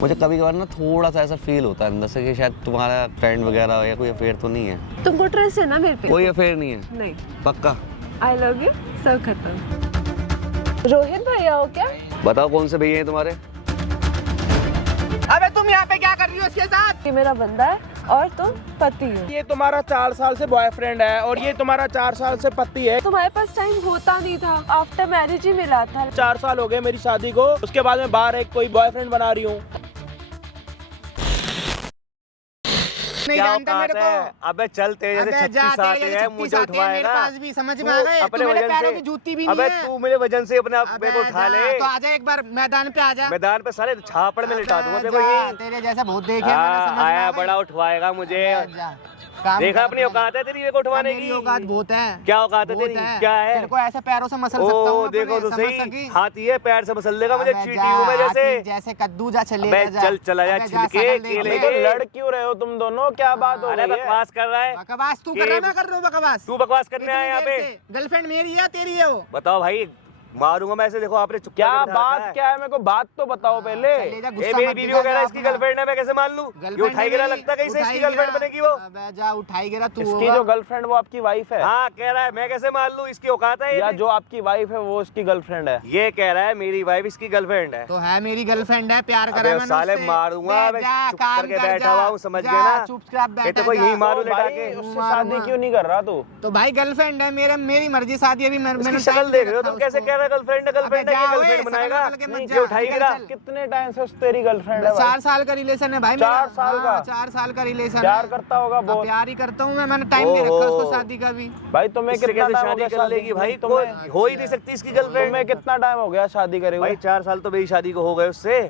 मुझे कभी कभार ना थोड़ा सा ऐसा फील होता है अंदर से कि शायद तुम्हारा फ्रेंड वगैरह हो या कोई अफेयर तो नहीं है। तुमको ट्रस्ट है ना मेरे पे? कोई अफेयर नहीं है? नहीं। पक्का? आई लव यू, सब खत्म। रोहित भैया हो क्या? बताओ कौन से भैया हैं तुम्हारे? अबे तुम यहाँ पे क्या कर रही हो इसके साथ? ये मेरा बंदा है और तुम पति हो। ये तुम्हारा 4 साल से बॉयफ्रेंड है और ये तुम्हारा 4 साल से पति है। तुम्हारे पास टाइम होता नहीं था, आफ्टर मैरिज ही मिला था। 4 साल हो गए मेरी शादी को, उसके बाद मैं बाहर एक कोई बॉयफ्रेंड बना रही हूँ। नहीं जानता मेरे को। अबे चल तेरे जैसे 36 आते हैं मुझे उठवाएगा। मेरे पास भी समझ में आ गए। तू मेरे पैरों की जूती भी नहीं है। अबे तू मेरे वजन से अपने आप को उठा ले। तो आजा एक बार मैदान पे आजा। मैदान पे साले छापड़ में लिटा दूंगा तेरे को। ये तेरे जैसा बहुत देखे मैंने, समझ में आया आ गए। बड़ा उठवाएगा मुझे। देखा अपनी औकात है तेरी को उठवाने की? औकात बहुत है। क्या औकात है तेरी? क्या है? तेरे को ऐसे पैरों से मसल सकता हूँ। देखो तो सही, हाथी है पैर से मसल देगा मुझे, चींटी हूँ मैं जैसे। जैसे कद्दू जा चले। चल चला जा छिलके केले के। लड़ क्यों रहे हो तुम दोनों? क्या बात हो अरे रही है? बकवास कर रहा है। बकवास तू कर रहा है, मैं कर रहा हूँ बकवास। तू बकवास करने आया यहाँ पे? गर्लफ्रेंड मेरी है तेरी है वो? बताओ भाई, मारूंगा मैं ऐसे। देखो आपने चुप क्या बात क्या है? मेरे को बात तो बताओ पहले। मेरी बीवी वगैरह इसकी गर्लफ्रेंड है, मैं कैसे मान लूं? ये उठाई गिरा लगता है कैसे इसकी गर्लफ्रेंड बनेगी वो? अबे जा उठाई गिरा तू। इसकी जो गर्लफ्रेंड वो आपकी वाइफ है? हाँ कह रहा है, मैं कैसे मान लूं? इसकी औकात है? या जो आपकी वाइफ है वो उसकी गर्लफ्रेंड है? ये कह रहा है मेरी वाइफ इसकी गर्लफ्रेंड है। तो है मेरी गर्लफ्रेंड है, प्यार करा मैंने साले उससे। मारूंगा, बे जा, चुप काम करके कर बैठा जा, हुआ हूँ, समझ जा, गया ना? चुपचाप बैठा तो यही जा। मारू तो लेटा भाई के। उससे शादी क्यों नहीं कर रहा तू? तो भाई गर्लफ्रेंड है मेरी मर्जी शादी अभी उसकी शक्ल देख रहे हो तुम? कैसे कह रहा है गर्लफ्रेंड है? गर्लफ्रेंड है, ये गर्लफ्रेंड बनाएगा? ये उठाई गिरा। कितने टाइम से तेरी गर्लफ्रेंड है? 4 साल का रिलेशन है भाई। 4 साल का? 4 साल का रिलेशन। प्यार करता होगा बहुत। प्यार ही करता हूँ मैंने टाइम दे रखा उसको शादी का भी। भाई तुम्हें इससे कितना कैसे टाइम हो शादी गया कर लेगी भाई? तुम्हें हो ही नहीं सकती इसकी गर्लफ्रेंड। तुम्हें कितना टाइम हो गया शादी करे हुए? भाई 4 साल तो मेरी शादी को हो गए उससे।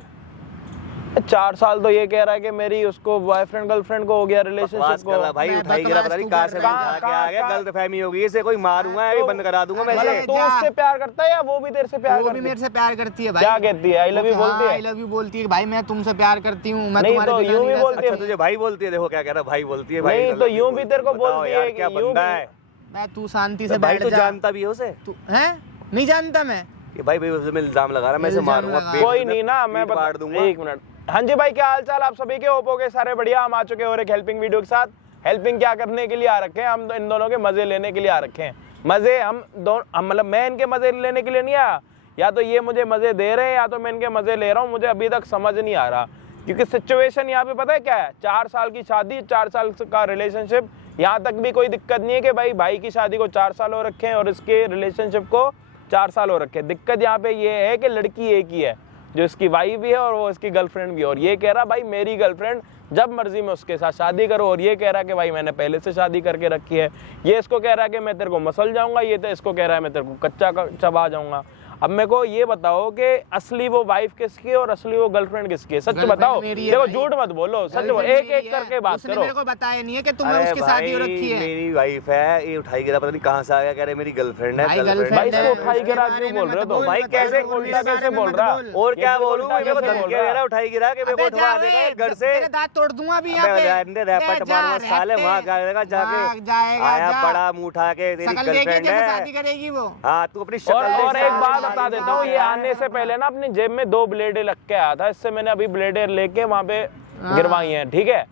4 साल तो ये कह रहा है कि मेरी उसको बॉयफ्रेंड गर्लफ्रेंड को हो गया रिलेशनशिप को। भाई उठाई गिरा, पता नहीं कहाँ से उठा के आ गया। गलत फहमी होगी, इसे कोई मारूंगा, ये बंद करा दूंगा मैं मतलब इसे। तू उससे प्यार करता है या वो भी तेरे से प्यार वो करती भी है? मेरे से प्यार करती है भाई। क्या कहती है? आई लव यू बोलती है? आई लव यू बोलती है भाई, मैं तुमसे प्यार करती हूँ, मैं नहीं तुम्हारे तो बिना यूं नहीं भी रह बोलती है। अच्छा तुझे भाई बोलती है? देखो क्या कह रहा है, भाई बोलती है। भाई नहीं तो यूं भी तेरे को बोलती है क्या कि यूं बंदा भी। है? मैं तू शांति से भाई बैठ तो जा। जानता भी है उसे? तू है नहीं जानता मैं कि भाई उससे मैं इल्जाम लगा रहा, मैं इसे इल्जाम मारूंगा। लगा। पेट कोई में नहीं ना, मैं पीट पाड़ दूंगा। एक मिनट। हाँ जी भाई, क्या हाल चाल आप सभी के? ओप्पो के सारे बढ़िया। हम आ चुके हैं और एक हेल्पिंग वीडियो के साथ। हेल्पिंग क्या करने के लिए आ रखे हैं? हम इन दोनों के मजे लेने के लिए आ रखे हैं। मजे हम मतलब मैं इनके मजे लेने के लिए नहीं आया, या तो ये मुझे मजे दे रहे हैं या तो मैं इनके मजे ले रहा हूँ। मुझे अभी तक समझ नहीं आ रहा, क्योंकि सिचुएशन यहाँ पे पता है क्या है? 4 साल की शादी, 4 साल का रिलेशनशिप। यहाँ तक भी कोई दिक्कत नहीं है कि भाई की शादी को 4 साल हो रखे हैं और इसके रिलेशनशिप को 4 साल हो रखे हैं। दिक्कत यहाँ पे ये है कि लड़की एक ही है, जो इसकी वाइफ भी है और वो इसकी गर्लफ्रेंड भी है। और ये कह रहा भाई मेरी गर्लफ्रेंड, जब मर्जी में उसके साथ शादी करो। और ये कह रहा कि भाई मैंने पहले से शादी करके रखी है। ये इसको कह रहा है कि मैं तेरे को मसल जाऊंगा, ये तो इसको कह रहा है मैं तेरे को कच्चा चबा जाऊंगा। अब मेरे को ये बताओ कि असली वो वाइफ किसकी है और असली वो गर्लफ्रेंड किसकी है? सच बताओ, देखो झूठ मत बोलो, सच बोलो, एक एक करके बात करो। मेरे को बताया नहीं है कि तुम्हें उसकी शादी हो रखी है। मेरी वाइफ है, ये उठाई गिरा, पता नहीं कहाँ से आ गया, कह रहे मेरी गर्लफ्रेंड है। भाई इसको उठाई गिरा क्यों बोल रहे हो? तो भाई कैसे उल्टा कैसे बोल रहा? और क्या बोलूं? मेरे को धमकियां दे रहा, उठाई गिरा के मेरे को उठवा देगा घर से। तेरे दांत तोड़ दूंगा अभी यहाँ पे। रैपट मारूंगा साले, वहां जाके आया बड़ा मुंह उठा के। तेरी गर्लफ्रेंड है, शादी करेगी वो। हाँ तू अपनी शक्ल और एक बात बता देता हूँ, ये आने से पहले ना अपनी जेब में 2 ब्लेडें लग के आया था। इससे मैंने अभी ब्लेडें लेके वहां पे गिरवाई हैं, ठीक है?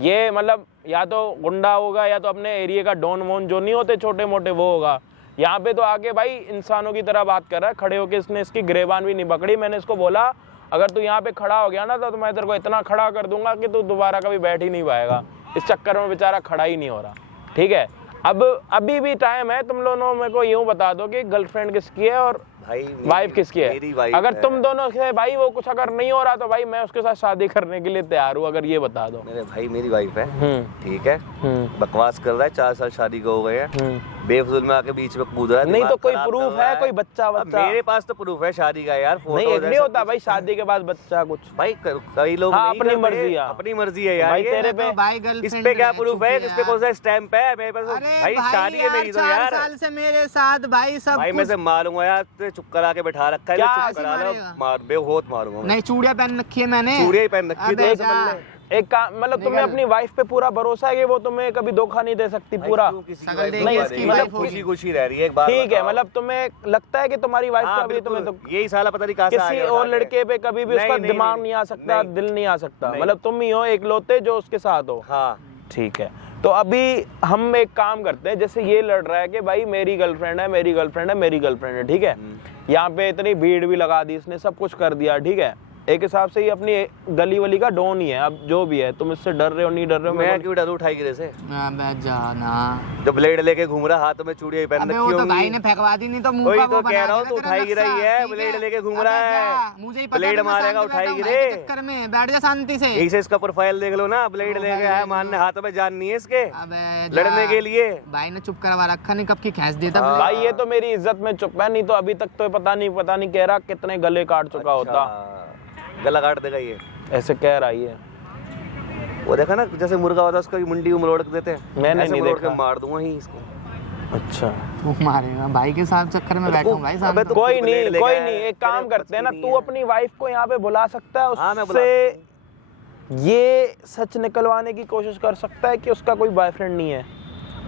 ये मतलब या तो गुंडा होगा या तो अपने एरिया का डॉन वोन जो नहीं होते छोटे मोटे, वो होगा। यहाँ पे तो आके भाई इंसानों की तरह बात कर रहा है। खड़े होके इसने इसकी गिरेबान भी नहीं पकड़ी। मैंने इसको बोला अगर तू यहाँ पे खड़ा हो गया ना तो मैं तेरे को इतना खड़ा कर दूंगा कि तू दोबारा कभी बैठ ही नहीं पाएगा। इस चक्कर में बेचारा खड़ा ही नहीं हो रहा, ठीक है? अब अभी भी टाइम है, तुम लोगों मेरे को यूं बता दो कि गर्लफ्रेंड किसकी है और वाइफ किसकी है? अगर तुम दोनों से भाई वो कुछ अगर नहीं हो रहा तो भाई मैं उसके साथ शादी करने के लिए तैयार हूँ। अगर ये बता दो। मेरे भाई मेरी वाइफ है, ठीक है? बकवास कर रहा है, 4 साल शादी को हो गए हैं, बेफजूल में आके बीच में कूद रहा है। नहीं तो कोई प्रूफ है? कोई बच्चा मेरे पास तो प्रूफ है शादी का यार। नहीं होता भाई शादी के बाद बच्चा कुछ। भाई कई लोग अपनी मर्जी है, अपनी मर्जी है यार। भाई तेरे पे इस पे क्या प्रूफ है? इस पे कौन सा स्टैंप है मेरे पास? भाई शादी है मेरी तो यार। 4 साल से मेरे साथ भाई सब भाई मैं से मारूंगा यार, चुप करा के बैठा रखा है, चुप करा लो, बहुत मारूंगा। नहीं चूड़ियां पहन रखी है मैंने। चूड़ियां पहन रखी है, एक काम मतलब तुम्हें अपनी वाइफ पे पूरा भरोसा है कि वो तुम्हें कभी धोखा नहीं दे सकती पूरा? नहीं, मतलब खुशी खुशी रह रही है। एक बार ठीक है, मतलब तुम्हें लगता है कि तुम्हारी वाइफ का भी तुम्हें तो यही साला पता नहीं कहां से आ किसी गया और लड़के पे कभी भी उसका दिमाग नहीं आ सकता, दिल नहीं आ सकता, मतलब तुम ही हो इकलौते जो उसके साथ हो। हाँ ठीक है, तो अभी हम एक काम करते हैं, जैसे ये लड़ रहा है कि भाई मेरी गर्लफ्रेंड है, मेरी गर्लफ्रेंड है, मेरी गर्लफ्रेंड है, ठीक है, यहाँ पे इतनी भीड़ भी लगा दी इसने, सब कुछ कर दिया, ठीक है, एक हिसाब से ये अपनी गली वली का डॉन ही है। अब जो भी है, तुम इससे डर रहे हो नहीं डर रहे हो? मैं क्यों डरूं उठाई गिरे से? मैं जाना जो ब्लेड लेके घूम रहा, हाथों में चूड़ियां पहन रखी वो तो होंगी। भाई ने फेंकवा दी, नहीं तो मुंह वही का तो वो कह बना रहा हूँ, देना तो तेरा उठाई गिरा ही नक्शा, है, ठीक ब्लेड है? लेके घूम अबे रहा है, जा, मुझे ही पता ब्लेड है, मैं मारेगा, शांति उठाई बैठा हूँ, गिरे। भाई के चक्कर में बैठ जा शांति से। यही से इसका प्रोफाइल देख लो ना, ब्लेड लेके आया मारने, हाथों में जान नहीं है इसके अबे जा, लड़ने के लिए। भाई ने चुप करवा रखा, नहीं कब की खींच देता। भाई ये तो मेरी इज्जत में चुप है, नहीं तो अभी तक तो पता नहीं कह रहा कितने गले काट चुका होता। गला काट देगा ये, ऐसे कह रहा है। वो देखा ना जैसे मुर्गा होता है उसका मुंडी मरोड़ देते हैं, मैंने ऐसे नहीं मरोड़ देखा। के मार दूंगा ही इसको। अच्छा, तू मारेगा भाई के साथ चक्कर में बैठा हूँ भाई सामने। तो कोई खुद नहीं ब्लेड कोई लेके नहीं, आया, एक काम तेरे करते हैं ना, बस की तू नहीं अपनी वाइफ को यहाँ पे बुला सकता है, हाँ, मैं बुला उससे ये सच निकलवाने की कोशिश कर सकता है कि उसका कोई बॉयफ्रेंड नहीं है।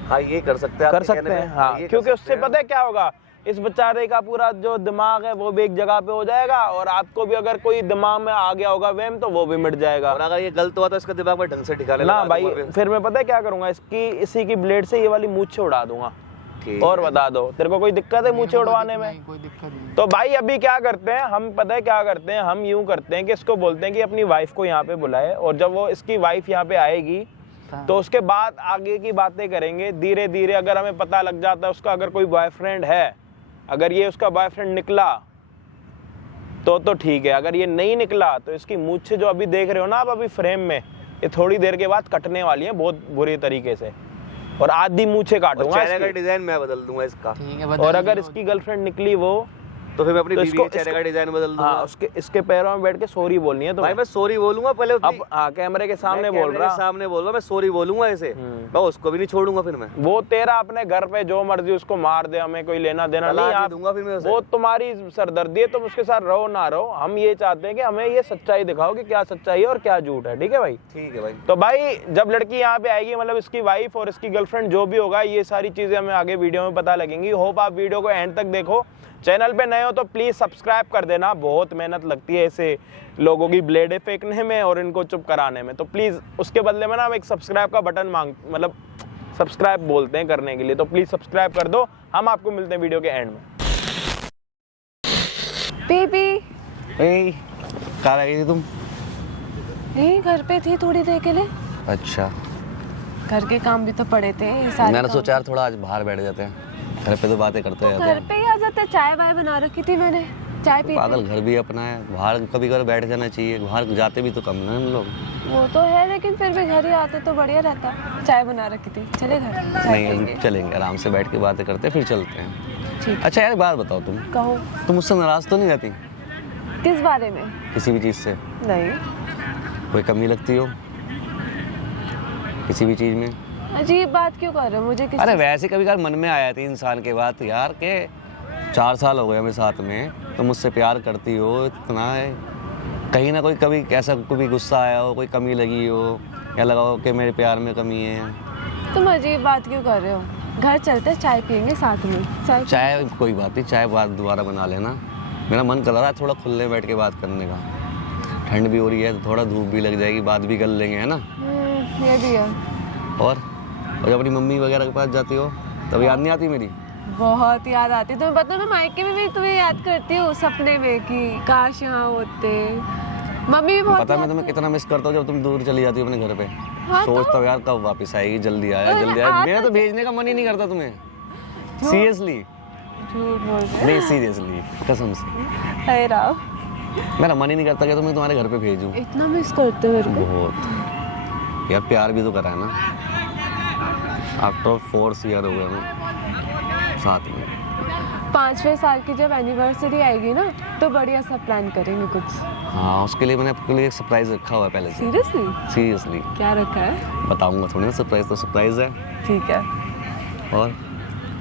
हाँ ये कर सकते हैं, कर आपके सकते कहने हैं, पे। हाँ, ये कर क्योंकि सकते उससे हैं। पता है क्या होगा, इस बेचारे का पूरा जो दिमाग है वो भी एक जगह पे हो जाएगा, और आपको भी अगर कोई दिमाग में आ गया होगा वहम तो वो भी मिट जाएगा। और अगर ये गलत हुआ तो इसका दिमाग में ढंग से ठिकाने ना लगा भाई, दूंगा फिर। फिर मैं पता है क्या करूंगा, इसी की ब्लेड से ये वाली मूछें उड़ा दूंगा। ठीक और है। बता दो, तेरे को कोई दिक्कत है मूछें उड़वाने में? कोई दिक्कत नहीं। तो भाई अभी क्या करते हैं हम, पता है क्या करते हैं हम, यूं करते हैं कि इसको बोलते हैं कि अपनी वाइफ को यहाँ पे बुलाए, और जब वो इसकी वाइफ यहाँ पे आएगी तो उसके बाद आगे की बातें करेंगे धीरे धीरे। अगर हमें पता लग जाता है उसका अगर कोई बॉयफ्रेंड है, अगर ये उसका बॉयफ्रेंड निकला तो ठीक है, अगर ये नहीं निकला तो इसकी मूछें जो अभी देख रहे हो ना आप अभी फ्रेम में, ये थोड़ी देर के बाद कटने वाली है बहुत बुरी तरीके से, और आधी मूछें काटूंगा चेहरे का इसकी। डिजाइन मैं बदल दूंगा इसका। ठीक है, और अगर इसकी गर्लफ्रेंड निकली वो, तो फिर मैं अपनी तो बीवी के चेहरे का डिजाइन बदल दूंगा। हाँ, इसके पैरों में बैठ के सॉरी बोलनी है तो भाई मैं सॉरी बोलूंगा पहले अब हाँ, कैमरे के सामने बोल रहा, सामने बोल रहा, मैं सॉरी बोलूंगा ऐसे, मैं उसको भी नहीं छोड़ूंगा फिर मैं। वो तेरा अपने घर पे जो मर्जी उसको मार दे, हमें कोई लेना देना नहीं। तलाक आप दूंगा फिर मैं उसे। वो तुम्हारी सरदर्दी है, तुम उसके साथ रहो ना रहो, हम ये चाहते हैं कि हमें ये सच्चाई दिखाओ कि क्या सच्चाई है और क्या झूठ है, ठीक है भाई? ठीक है भाई। तो भाई जब लड़की यहाँ पे आएगी, मतलब इसकी वाइफ और इसकी गर्लफ्रेंड जो भी होगा, ये सारी चीजें हमें आगे वीडियो में पता लगेंगी। होप आप वीडियो को एंड तक देखो। चैनल पे नए हो तो प्लीज सब्सक्राइब कर देना, बहुत मेहनत लगती है ऐसे लोगों की ब्लेडें फेंकने में और इनको चुप कराने में, तो प्लीज उसके बदले में ना हम एक सब्सक्राइब का बटन मतलब सब्सक्राइब बोलते हैं करने के लिए, तो प्लीज सब्सक्राइब कर दो। हम आपको मिलते हैं वीडियो के एंड में। बेबी, कहाँ रह गई थी तुम? यही घर पे थी थोड़ी देर के लिए, अच्छा, घर के काम भी तो पड़े थे ये सारे मैंने काम। सोचा यार थोड़ा आज बाहर बैठ जाते हैं, घर पे तो बातें करते रहते घर हैं। पे ही आ जाते, चाय वाय बना रखी थी मैंने, चाय पी। पागल, घर भी अपना है, बाहर कभी कभी बैठ जाना चाहिए, बाहर जाते भी तो कम ना हम लोग। वो तो है, लेकिन फिर भी घर ही आते तो बढ़िया रहता। चाय बना रखी थी, चले घर चाय नहीं पिएंगे। चलेंगे, आराम से बैठ के बातें करते फिर चलते हैं। ठीक। अच्छा यार बात बताओ, कहो, तुम मुझसे नाराज तो नहीं रहती किस बारे में? किसी भी चीज़ से? नहीं। कोई कमी लगती हो किसी भी चीज़ में? अजीब बात क्यों कर रहे हो मुझे? किस अरे वैसे कभी कभार मन में आया थी इंसान के बात यार के 4 साल हो गए हमें साथ में, तुम मुझसे प्यार करती हो इतना है, कहीं ना कोई कभी ऐसा कोई गुस्सा आया हो, कोई कमी लगी हो, या लगा हो कि मेरे प्यार में कमी है? तुम अजीब बात क्यों कर रहे हो? घर चलते चाय पियेंगे साथ में। चाय कोई बात नहीं, चाय बात दोबारा बना लेना, मेरा मन कर रहा है थोड़ा खुले बैठ के बात करने का, ठंड भी हो रही है तो थोड़ा धूप भी लग जाएगी, बात भी कर लेंगे, है ना? ये भी है। और जब अपनी मम्मी वगैरह के पास जाती हो तब याद नहीं आती मेरी? बहुत याद आती। तुम्हें पता है मैं मायके में भी तुम्हें याद करती हूँ सपने में कि काश यहाँ होते। मम्मी भी बहुत पता है मैं याद तुम्हें कितना मिस करता हूँ जब तुम दूर चली जाती हो अपने घर पे। हाँ सोचता हूँ यार कब वापस आएगी, जल्दी आया जल्दी आया, मेरा तो भेजने का मन ही नहीं करता तुम्हें, सीरियसली झूठ बोल रहे नहीं सीरियसली कसम से हाय राव, मेरा मन ही नहीं करता कि तुम्हें तुम्हारे घर पे भेजूं। इतना मिस करते हो मेरे को? बहुत यार, प्यार भी तो करा है ना, आफ्टर 4 ईयर हो गए हमें साथ में। 5वें साल की जब एनिवर्सरी आएगी ना तो बढ़िया सा प्लान करेंगे कुछ। हाँ उसके लिए मैंने आपके लिए एक सरप्राइज रखा हुआ है पहले से। सीरियसली? सीरियसली क्या रखा है? बताऊंगा थोड़ी ना, सरप्राइज तो सरप्राइज है। ठीक है। और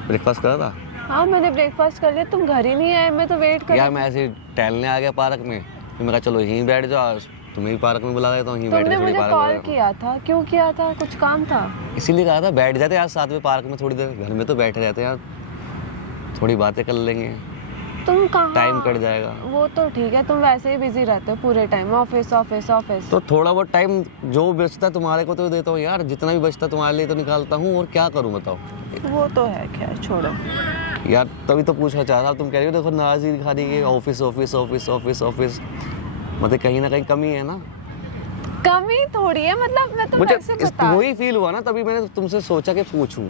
ब्रेकफास्ट करा था? हाँ मैंने ब्रेकफास्ट कर लिया, तुम घर ही नहीं आए, मैं तो वेट कर यार मैं ऐसे टहलने आ गया पार्क में, फिर मैं कहा चलो यहीं बैठ जाओ, तुम्हें भी पार्क में बुला देता हूँ, यहीं बैठ तुमने के थोड़ी मुझे पार्क कॉल में। किया था, क्यों किया था? कुछ काम था? इसीलिए कहा था बैठ जाते यार साथ में पार्क में थोड़ी देर, घर में तो बैठे रहते यार, थोड़ी बातें कर लेंगे, तुम कहाँ? टाइम कट जाएगा। वो तो ठीक है, तुम वैसे ही बिजी रहते हो पूरे टाइम, ऑफिस ऑफिस ऑफिस। तो थोड़ा बहुत टाइम जो बचता है तुम्हारे को तो देता हूँ यार, जितना भी बचता है तुम्हारे लिए तो निकालता हूँ, और क्या करूँ बताओ। वो तो है, खैर छोड़ो। यार तभी तो पूछना चाह रहा, तुम कह रही हो देखो नाराजगी दिखा रही है, office office office office office, मतलब कहीं ना कहीं कमी है ना। कमी थोड़ी है, मतलब मैं तो मुझे कैसे बता। वही फील हुआ ना, तभी मैंने तुमसे सोचा कि पूछूं।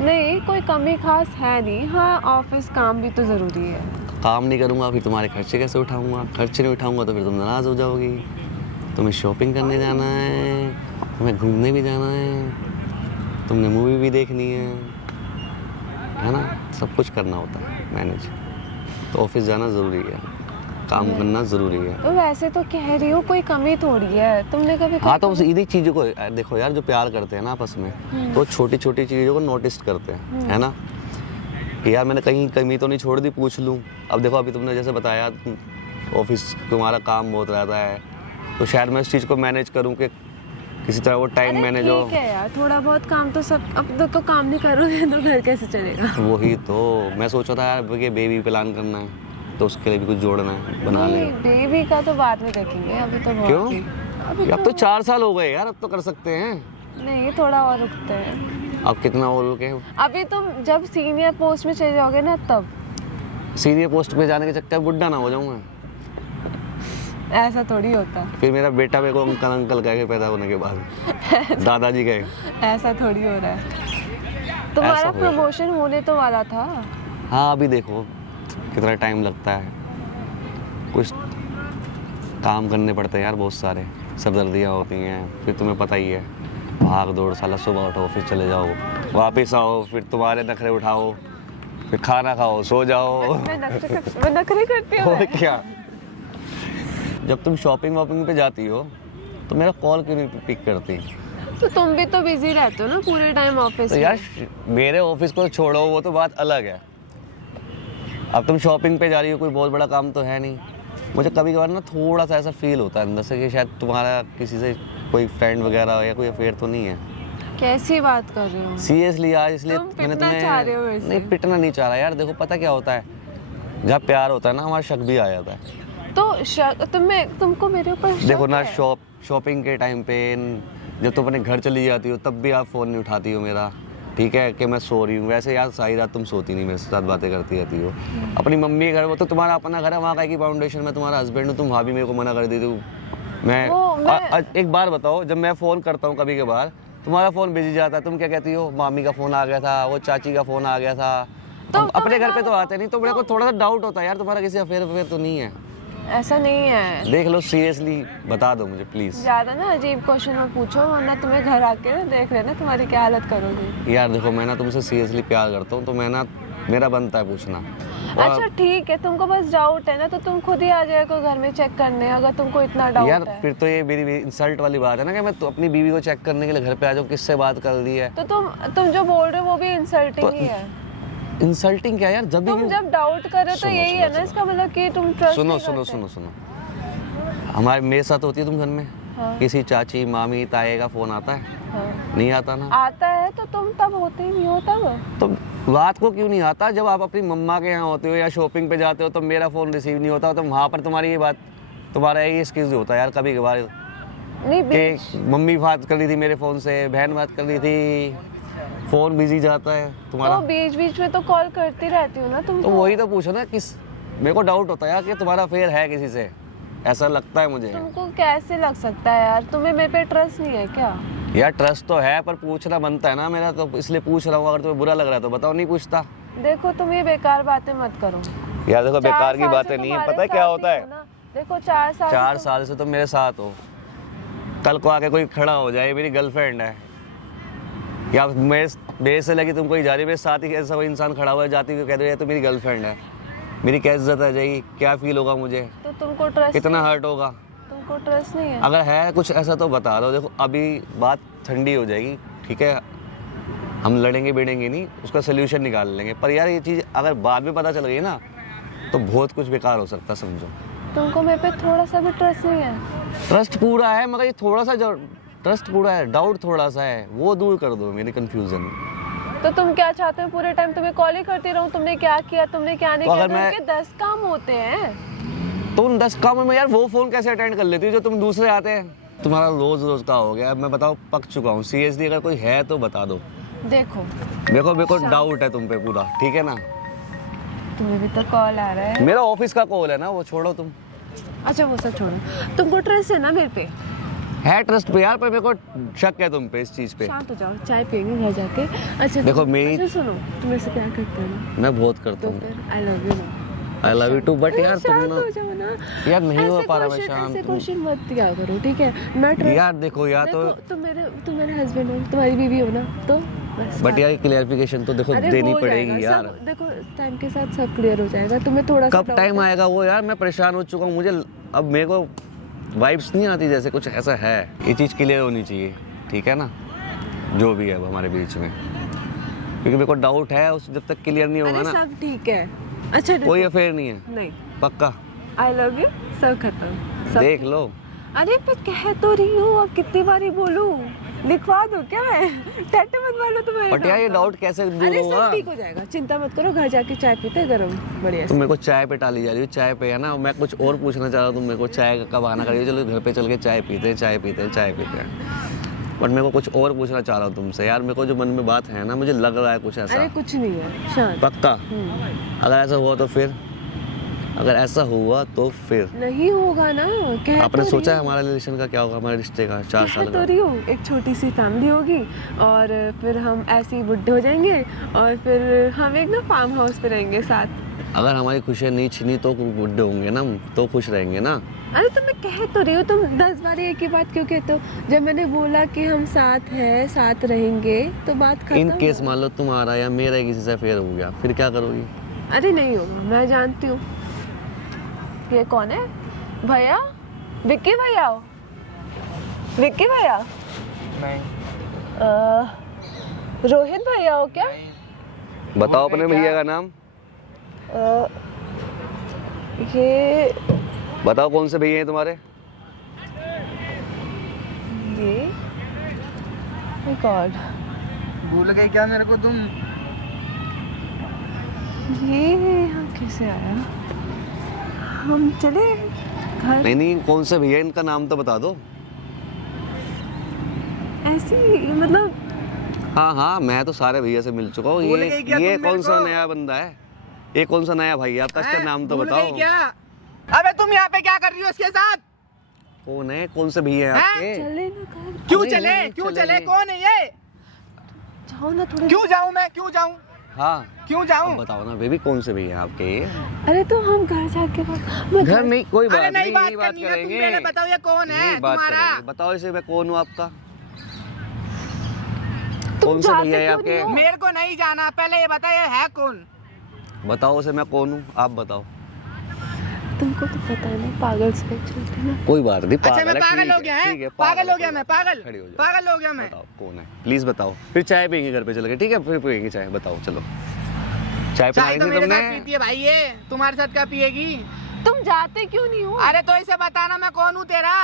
नहीं, कोई कमी खास है नहीं। हाँ, ऑफिस काम भी तो जरूरी है। काम नहीं करूंगा फिर तुम्हारे खर्चे कैसे उठाऊंगा, खर्चे नहीं उठाऊंगा तो फिर तुम नाराज हो जाओगी। तुम्हें शॉपिंग करने जाना है, तुम्हें घूमने भी जाना है, तुमने मूवी भी देखनी है ना, सब कुछ करना होता है मैनेज। तो ऑफिस जाना ज़रूरी है, काम करना ज़रूरी है। तो वैसे तो कह रही हूँ, कोई कमी थोड़ी है। तुमने कभी हाँ तो बस इन्हीं चीज़ों को देखो यार, जो प्यार करते हैं ना आपस में, तो छोटी छोटी चीज़ों को नोटिस करते हैं, है ना, कि यार मैंने कहीं कमी तो नहीं छोड़ दी, पूछ लूँ। अब देखो अभी तुमने जैसे बताया ऑफिस तुम्हारा काम बहुत रहता है, तो शायद मैं इस चीज़ को मैनेज करूँ कि किसी तरह वो टाइम मैनेज हो। ठीक है यार, थोड़ा बहुत काम तो सब, अब तो काम नहीं करोगे तो घर कैसे चलेगा? वही तो मैं सोचा था यार कि बेबी प्लान करना है, तो उसके लिए भी कुछ जोड़ना है, बना ले। नहीं, बेबी का तो बाद में देखेंगे, अभी तो बहुत क्यों? ही- अभी अब तो 4 साल हो गए यार, अब तो कर सकते हैं। नहीं, थोड़ा और रुकते हैं। अब कितना और के अभी तुम जब सीनियर पोस्ट में चले जाओगे ना, तब। सीनियर पोस्ट पे जाने के चक्कर में बुढ़ा ना हो जाऊंगा, ऐसा थोड़ी होता, फिर मेरा बेटा मेरे को अंकल अंकल कह के पैदा होने के बाद दादाजी कहे। ऐसा थोड़ी हो रहा है। तुम्हारा ऐसा हो रहा है। प्रमोशन होने तो वाला था। हाँ अभी देखो कितना टाइम लगता है, कुछ काम करने पड़ते हैं यार बहुत सारे, सरदर्दियाँ होती हैं, फिर तुम्हें पता ही है, भाग दौड़, साला सुबह उठो ऑफिस चले जाओ, वापस आओ, फिर तुम्हारे नखरे उठाओ, फिर खाना खाओ, सो जाओ। मैं नखरे करती हूँ। और क्या, जब तुम शॉपिंग वॉपिंग पे जाती हो तो मेरा कॉल क्यों नहीं पिक करती? तो तुम भी तो बिजी रहते हो ना पूरे टाइम ऑफिस तो में। यार मेरे ऑफिस को छोड़ो, वो तो बात अलग है। अब तुम शॉपिंग पे जा रही हो, कोई बहुत बड़ा काम तो है नहीं। मुझे कभी कभार ना थोड़ा सा ऐसा फील होता है अंदर से कि शायद तुम्हारा किसी से कोई फ्रेंड वगैरह या कोई अफेयर तो नहीं है। कैसी बात कर रहे हो? सीरियसली यार, इसलिए तुम मैंने पिटना चाह रहे हो मेरे से? नहीं पिटना नहीं चाह रहा यार। देखो पता क्या होता है, जहाँ प्यार होता है ना, हमारा शक भी आ जाता है। तो तुमको मेरे ऊपर शक देखो ना, है? शॉपिंग के टाइम पे जब तुम अपने घर चली जाती हो तब भी आप फ़ोन नहीं उठाती हो मेरा, ठीक है, कि मैं सो रही हूँ। वैसे यार सारी रात तुम सोती नहीं, मेरे साथ बातें करती रहती हो। अपनी मम्मी के घर, वो तो तुम्हारा अपना घर है, वहाँ का की फाउंडेशन में तुम्हारा हस्बैंड हूँ, तुम वहाँ भी मेरे को मना कर देती हो। मैं एक बार बताओ, जब मैं फ़ोन करता हूँ कभी कभार, तुम्हारा फ़ोन बिजी जाता है, तुम क्या कहती हो, मामी का फ़ोन आ गया था, वो चाची का फ़ोन आ गया था। तो अपने घर पे तो आते नहीं, तो मेरे को थोड़ा सा डाउट होता है यार, तुम्हारा किसी अफेयर तो नहीं है। ऐसा नहीं है। देख लो, सीरियसली बता दो मुझे प्लीज़। ज्यादा ना अजीब क्वेश्चन मत पूछो, वरना तुम्हें घर आके ना देख लेना तुम्हारी क्या हालत करोगे। यार देखो, मैं ना तुमसे सीरियसली प्यार करता हूँ, तो मैं ना, मेरा बनता है पूछना। अच्छा ठीक है, तुमको बस डाउट है ना, तो तुम खुद ही आ जाएगा घर में चेक करने, अगर तुमको इतना डाउट यार है। फिर तो ये मेरी इंसल्ट वाली बात है ना, कि मैं तो अपनी बीवी को चेक करने के लिए घर पे आ जाऊँ, किससे बात कर ली है। तो तुम जो बोल रहे हो वो भी इंसल्टिंग ही है। इंसल्टिंग क्या यार, जब तुम भी जब डाउट कर रहे हो तो सुनो, यही सुनो, है ना, इसका मतलब कि तुम ट्रस्ट सुनो नहीं सुनो करते। सुनो सुनो, हमारे मेरे साथ होती है तुम घर में, हाँ। किसी चाची मामी ताए का फोन आता है? हाँ। नहीं आता ना। आता है तो तुम तब होते ही नहीं हो तब। तो रात को क्यों नहीं आता? जब आप अपनी मम्मा के यहाँ होते हो या शॉपिंग पे जाते हो तो मेरा फ़ोन रिसीव नहीं होता, तो वहाँ पर तुम्हारी ये बात, तुम्हारा यही एक्सक्यूज होता है यार कभी कभार, नहीं कि मम्मी बात कर रही थी मेरे फ़ोन से, बहन बात कर रही थी, फ़ोन बिजी जाता है तुम्हारा। तो बीच बीच में तो कॉल करती रहती हूँ ना तुमको। तो वही तो पूछो ना, किस, मेरे को डाउट होता है यार कि तुम्हारा अफेयर है किसी से, ऐसा लगता है मुझे। तुमको कैसे लग सकता है यार? तुम्हें मेरे पे ट्रस्ट नहीं है क्या? यार ट्रस्ट तो है, पर पूछना बनता है ना मेरा, तो इसलिए पूछ रहा हूँ। अगर तुम्हें बुरा लग रहा है तो बताओ, नहीं पूछता। देखो तुम ये बेकार बातें मत करो। यार देखो, बेकार की 4 साल बातें से नहीं है, तुम्हारे पता है क्या साथ होता ही है, हूँ ना। देखो 4 साल 4 साल से तुम मेरे साथ हो, कल को आके कोई खड़ा हो जाए, मेरी गर्लफ्रेंड है, या मेरे से लगी तुम कोई जा रही, मेरे साथ ही ऐसा कोई इंसान खड़ा हुआ है, जाती हुई कह दो ये तो मेरी गर्लफ्रेंड है, मेरी क्या इज्जत आ जाएगी, क्या फील होगा मुझे, तो तुमको ट्रस्ट, कितना हर्ट होगा? तुमको ट्रस्ट नहीं है? अगर है कुछ ऐसा तो बता दो। देखो अभी बात ठंडी हो जाएगी, ठीक है, हम लड़ेंगे भिड़ेंगे नहीं, उसका सोल्यूशन निकाल लेंगे, पर यार ये चीज़ अगर बाद में पता चल गई ना तो बहुत कुछ बेकार हो सकता है, समझो। तुमको मेरे पे थोड़ा सा भी ट्रस्ट नहीं है? ट्रस्ट पूरा है मगर ये थोड़ा सा जो ट्रस्ट पूरा है, डाउट थोड़ा सा है, वो दूर कर दो मेरी कंफ्यूजन। तो तुम क्या चाहते हो? पूरे टाइम तुम्हें कॉल ही करती रहूं, तुमने क्या किया, तुमने क्या नहीं तो किया? अगर मैं- तुमके 10 काम होते हैं। तुम 10 काम में यार वो फोन कैसे अटेंड कर लेती हो जो तुम दूसरे आते हैं? तुम्हारा रोज रोज का हो गया। मैं बताओ पक चुका हूँ सीरियसली, अगर कोई है तो बता दो। देखो मेरे को डाउट है तुम पे पूरा, ठीक है ना? तुम्हें भी तो कॉल आ रहा है। मेरा ऑफिस का कॉल है ना, वो छोड़ो तुम। अच्छा वो सब छोड़ो, तुमको ट्रस्ट है ना मेरे पे? है ट्रस्ट पे यार, पर मेरे को शक है तुम पे इस चीज पे। शांत हो जाओ, चाय पियेंगे घर जाके। अच्छा देखो, मेरी- अच्छा सुनो, तुम ऐसे प्यार करते हो ना, मैं बहुत करता तो हूँ। फिर आई लव यू ना। I love you too, but यार तुम शांत ना हो जाओ ना यार, नहीं हो ऐसे पा रहा मैं क्वेश्चन- शांत। ऐसे क्वेश्चन मत किया करो, ठीक है? मैं trust- यार देखो, या तो देखो, तुम मेरे हस्बैंड हो, तुम्हारी बीवी हो ना, तो बस बट यार क्लियरिफिकेशन तो देखो अरे देनी हो पड़ेगी जाएगा, यार। सब देखो टाइम के साथ सब क्लियर हो जाएगा। तुम्हें थोड़ा सा कब doubt टाइम है। आएगा वो यार? मैं परेशान हो चुका हूँ, मुझे अब मेरे को वाइब्स नहीं आती जैसे कुछ ऐसा है। ये चीज़ क्लियर होनी चाहिए, ठीक है ना? जो भी है वो हमारे बीच में, क्योंकि मेरे को डाउट है उस जब तक क्लियर नहीं होगा अरे ना, सब ठीक है। अच्छा कोई देखो, अफेयर नहीं है नहीं पक्का। आई लव यू, सब खत्म, सब। देख लो, अरे मैं कह तो रही हूँ, अब कितनी बारी बोलूं? लिखवा दो क्या है? टैटू बनवा लो तुम्हारे। बट यार ये डाउट कैसे दूर अरे होगा? सब ठीक हो जाएगा, चिंता मत करो। घर जाके चाय पीते गरम बढ़िया तुम से। मेरे को चाय पे टाली जा रही हो, चाय पे है ना? मैं कुछ और पूछना चाह रहा हूँ, तुम मेरे को चाय का बहाना कर रही हो, चलो घर पे चल के चाय पीते हैं, चाय पीते हैं, चाय पीते हैं। बट मेरे को कुछ और पूछना चाह रहा हूँ तुमसे यार। मेरे को जो मन में बात है ना, मुझे लग रहा है कुछ ऐसा। अरे कुछ नहीं है, शांत। पक्का? अगर ऐसा हुआ तो फिर, अगर ऐसा हुआ तो फिर नहीं होगा ना, कह आपने तो सोचा रही है हमारे रिलेशन का क्या होगा, हमारे रिश्ते का 4 कह साल तो का? रही हूँ, एक छोटी सी फैमिली होगी और फिर हम ऐसे ही बुढ़े हो जाएंगे और फिर हम एक ना फार्म हाउस पे रहेंगे साथ। अगर हमारी खुशियाँ नहीं छिनी तो बुढ़े होंगे ना, तो खुश रहेंगे ना। अरे तो मैं कह तो रही हूँ, तुम 10 बार एक ही बात क्यों कहते हो? जब मैंने बोला कि हम साथ हैं, साथ रहेंगे, तो बात खत्म। इन केस मान लो तुम्हारा या मेरा किसी से अफेयर हो गया, फिर क्या करोगी? अरे नहीं होगा, मैं जानती हूँ। ये कौन है? भैया, विक्की भैया हो? विक्की भैया? नहीं। रोहित भैया हो क्या? बताओ अपने भैया का नाम, ये बताओ कौन से भैया हैं तुम्हारे? ये गॉड, भूल गए क्या मेरे को तुम? ये यहाँ कैसे आया? हम चले घर नहीं नहीं, कौन से भैया, इनका नाम तो बता दो। ऐसे ही, मतलब हाँ हाँ, मैं तो सारे भैया से मिल चुका हूँ। भूल गई क्या ये तुम मेरे कौन सा को? नया बंदा है? ये कौन सा नया भाई है आपका? इसका नाम तो भूल बताओ। गई क्या? अबे तुम यहाँ पे क्या कर रही हो इसके साथ? कौन है? कौन से भैया हैं हैं? आपके? चले ना घर। क्यों अरे चले? नहीं क्यों चलेंगे। चले? कौन है ये? जाओ ना थोड़े। क्यों जाऊँ मैं? क्यों जाऊँ? हाँ, क्यों जाऊँ? अब बताओ ना बेबी, कौन से भैया हैं आपके ये? अरे तो हम घर जाके मैं घर नहीं, कोई बात अरे नहीं बात यही बात करनी है, तुम करेंगे। पहले बताओ ये कौन है यही बात तुम्हारा? करेंगे। बताओ इसे, मैं कौन हूँ आपका? तुम कौन से जाते भैया है क्यों आपके? नहीं हो? मेरे को नहीं जाना, पहले ये बता ये है कौन? बताओ उसे मैं कौन हूँ, आप बताओ। तुमको तो पता है ना, पागल से चलते ना। कोई बात नहीं, अच्छा मैं है, पागल ठीक हो गया ठीक है? पागल हो गया मैं, पागल खड़ी हो जाओ। पागल हो गया मैं। बताओ कौन है, प्लीज बताओ। फिर चाय पियेंगे घर पे चल के, ठीक है? फिर पियेंगे चाय, बताओ चलो। चाय चाय पिलाई तो थी मेरे साथ तुमने? पीती है भाई, ये तुम्हारे साथ क्या पिएगी? तुम जाते क्यों नहीं हो? अरे तो इसे बताना मैं कौन हूँ तेरा?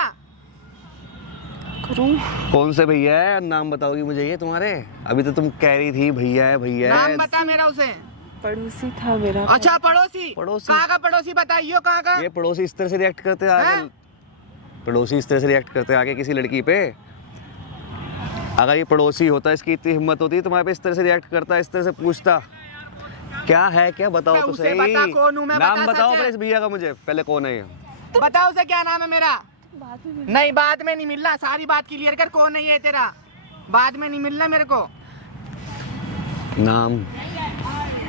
करूं? कौन से भैया है? नाम बताओगी मुझे ये तुम्हारे? अभी तो तुम कह रही थी भैया है भैया नाम है। बता मेरा उसे। पड़ोसी था मेरा। अच्छा पड़ोसी? पड़ोसी? कहाँ का पड़ोसी बताइयो, कहाँ का? ये पड़ोसी इस तरह से रिएक्ट करते आगे, हैं? पड़ोसी इस तरह से रिएक्ट करते आगे किसी लड़की पे? अगर ये पड़ोसी होता, इसकी इतनी हिम्मत होती, तुम्हारे पे इस तरह से रिएक्ट करता, इस तरह से पूछता क्या है, क्या बताओ मैं तो उसे सही। बता कौन हूँ मैं, नाम बता बताओ सच है। अपने इस भैया का मुझे, पहले कौन है ये? बताओ उसे क्या नाम है मेरा? बाद में नहीं बाद में नहीं मिलना, सारी बात क्लियर कर, कौन है ये तेरा? बाद में नहीं मिलना मेरे को। नाम